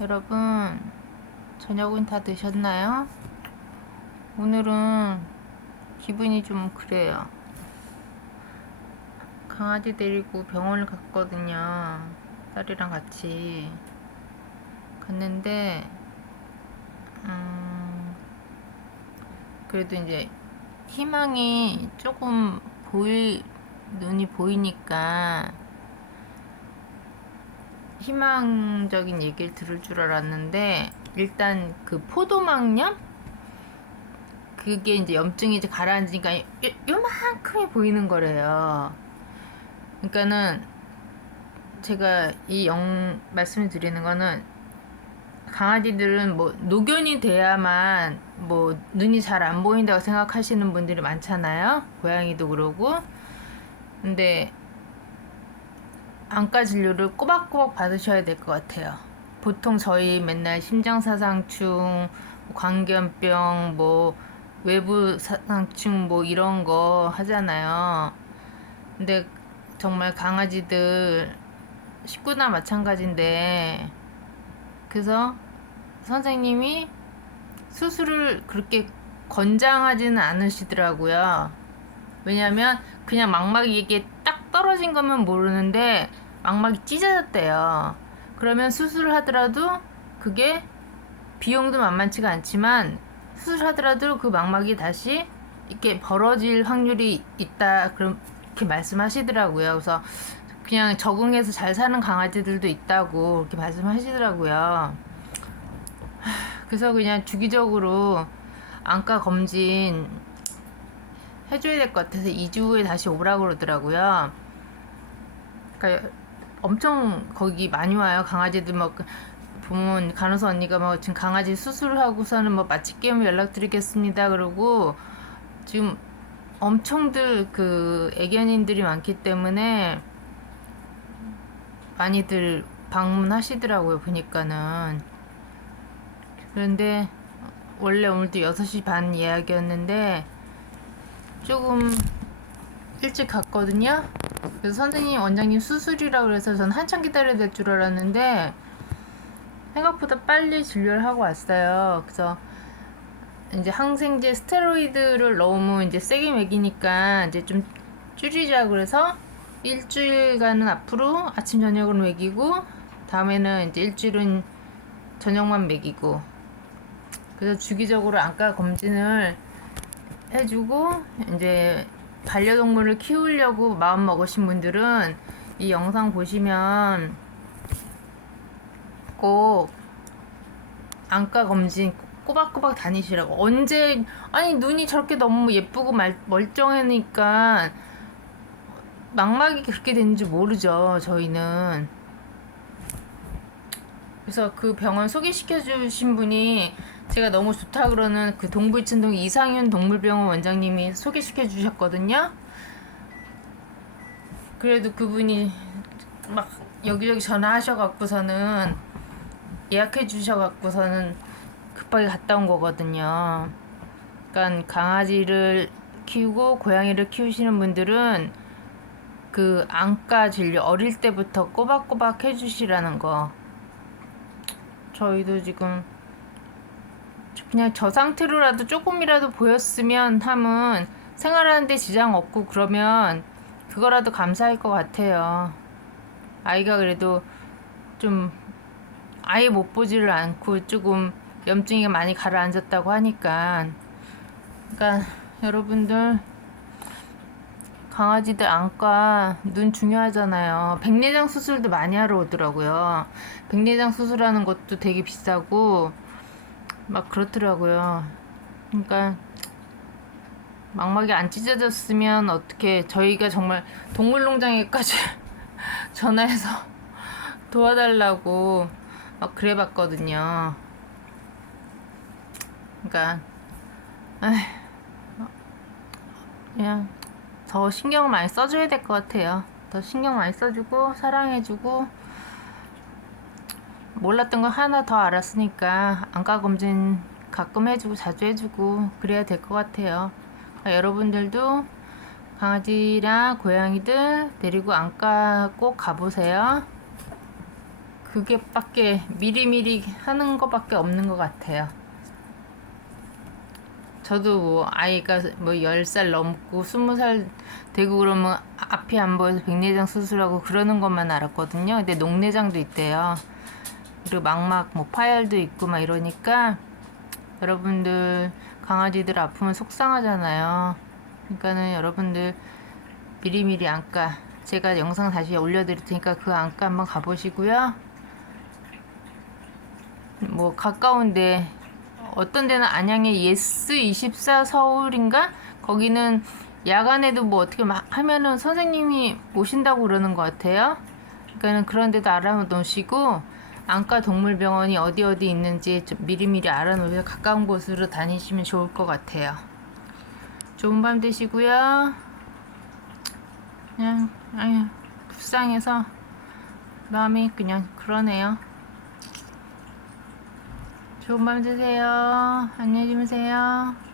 여러분, 저녁은 다 드셨나요? 오늘은 기분이 좀 그래요. 강아지 데리고 병원을 갔거든요. 딸이랑 같이. 갔는데, 음, 그래도 이제 희망이 조금 보일, 눈이 보이니까, 희망적인 얘기를 들을 줄 알았는데 일단 그 포도막염 그게 이제 염증이 이제 가라앉으니까 요, 요만큼이 보이는 거래요. 그러니까는 제가 이 영 말씀을 드리는 거는 강아지들은 뭐 노견이 돼야만 뭐 눈이 잘 안 보인다고 생각하시는 분들이 많잖아요. 고양이도 그러고. 근데 안과 진료를 꼬박꼬박 받으셔야 될 것 같아요. 보통 저희 맨날 심장사상충, 광견병, 뭐 외부 사상충 뭐 이런 거 하잖아요. 근데 정말 강아지들 식구나 마찬가지인데 그래서 선생님이 수술을 그렇게 권장하지는 않으시더라고요. 왜냐면 그냥 망막이 이게 딱 떨어진 거면 모르는데 망막이 찢어졌대요. 그러면 수술을 하더라도 그게 비용도 만만치가 않지만 수술하더라도 그 망막이 다시 이렇게 벌어질 확률이 있다 그렇게 말씀하시더라고요. 그래서 그냥 적응해서 잘 사는 강아지들도 있다고 그렇게 말씀하시더라고요. 그래서 그냥 주기적으로 안과 검진 해줘야 될 것 같아서 2주 후에 다시 오라고 그러더라고요. 그러니까 엄청 거기 많이 와요. 강아지들 막 보면 간호사 언니가 뭐 지금 강아지 수술하고서는 뭐 마취 게임 연락드리겠습니다. 그러고 지금 엄청들 그 애견인들이 많기 때문에 많이들 방문하시더라고요. 보니까는 그런데 원래 오늘도 6시 반 예약이었는데 조금 일찍 갔거든요. 그래서 선생님 원장님 수술이라 그래서 전 한참 기다려야 될 줄 알았는데 생각보다 빨리 진료를 하고 왔어요. 그래서 이제 항생제 스테로이드를 너무 이제 세게 먹이니까 이제 좀 줄이자 그래서 일주일간은 앞으로 아침 저녁은 먹이고 다음에는 이제 일주일은 저녁만 먹이고 그래서 주기적으로 안과 검진을 해주고 이제 반려동물을 키우려고 마음 먹으신 분들은 이 영상 보시면 꼭 안과 검진 꼬박꼬박 다니시라고. 언제 아니 눈이 저렇게 너무 예쁘고 말, 멀쩡하니까 망막이 그렇게 되는지 모르죠 저희는. 그래서 그 병원 소개시켜 주신 분이 제가 너무 좋다 그러는 그 동부이천동 이상윤 동물병원 원장님이 소개시켜 주셨거든요. 그래도 그분이 막 여기저기 전화하셔갖고서는 예약해 주셔갖고서는 급하게 갔다 온 거거든요. 그러니까 강아지를 키우고 고양이를 키우시는 분들은 그 안과 진료 어릴 때부터 꼬박꼬박 해주시라는 거. 저희도 지금 그냥 저 상태로라도 조금이라도 보였으면 함은 생활하는데 지장 없고 그러면 그거라도 감사할 것 같아요. 아이가 그래도 좀 아예 못 보지를 않고 조금 염증이 많이 가라앉았다고 하니까 그러니까 여러분들 강아지들 안과 눈 중요하잖아요. 백내장 수술도 많이 하러 오더라고요. 백내장 수술하는 것도 되게 비싸고 막 그렇더라고요. 그러니까 망막이 안 찢어졌으면 어떻게 저희가 정말 동물농장에까지 전화해서 도와달라고 막 그래봤거든요. 그러니까 에이, 그냥 더 신경을 많이 써줘야 될 것 같아요. 더 신경 많이 써주고 사랑해주고 몰랐던 거 하나 더 알았으니까 안과 검진 가끔 해주고 자주 해주고 그래야 될 것 같아요. 그러니까 여러분들도 강아지랑 고양이들 데리고 안과 꼭 가보세요. 그 그게 밖에 미리미리 하는 것밖에 없는 것 같아요. 저도 뭐 아이가 뭐 10살 넘고 20살 되고 그러면 앞이 안 보여서 백내장 수술하고 그러는 것만 알았거든요. 근데 녹내장도 있대요. 그리고 막막 뭐 파열도 있고 막 이러니까 여러분들 강아지들 아프면 속상하잖아요. 그러니까는 여러분들 미리미리 안과 제가 영상 다시 올려드릴 테니까 그 안과 한번 가보시고요. 뭐 가까운데 어떤 데는 안양의 예스 24 서울인가 거기는 야간에도 뭐 어떻게 막 하면은 선생님이 오신다고 그러는 것 같아요. 그러니까는 그런 데도 알아놓으시고 안과 동물병원이 어디 어디 있는지 좀 미리미리 알아놓으셔서 가까운 곳으로 다니시면 좋을 것 같아요. 좋은 밤 되시고요. 그냥 아유 불쌍해서 마음이 그냥 그러네요. 좋은 밤 되세요. 안녕히 주무세요.